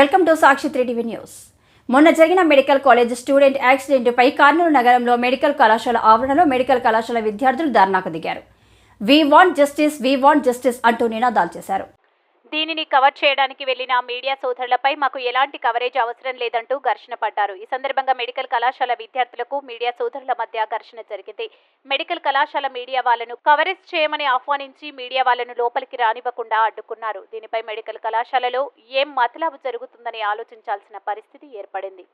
Welcome to Sakshi 3 news. మొన్న జరిగిన medical college student యాక్సిడెంట్పై Kurnool నగరంలో మెడికల్ కళాశాల ఆవరణలో మెడికల్ కళాశాల విద్యార్థులు ధర్నాకు దిగారు. వి వాంట్ జస్టిస్ అంటూ నినాదాలు చేశారు. దీనిని కవర్ చేయడానికి వెళ్లిన మీడియా సోదరులపై మాకు ఎలాంటి కవరేజ్ అవసరం లేదంటూ ఘర్షణ పడ్డారు. ఈ సందర్భంగా మెడికల్ కళాశాల విద్యార్థులకు మీడియా సోదరుల మధ్య ఘర్షణ జరిగింది. మెడికల్ కళాశాల మీడియా వాళ్లను కవరేజ్ చేయమని ఆహ్వానించి మీడియా వాళ్లను లోపలికి రానివ్వకుండా అడ్డుకున్నారు. దీనిపై మెడికల్ కళాశాలలో ఏం మతలబు జరుగుతుందని ఆలోచించాల్సిన పరిస్థితి ఏర్పడింది.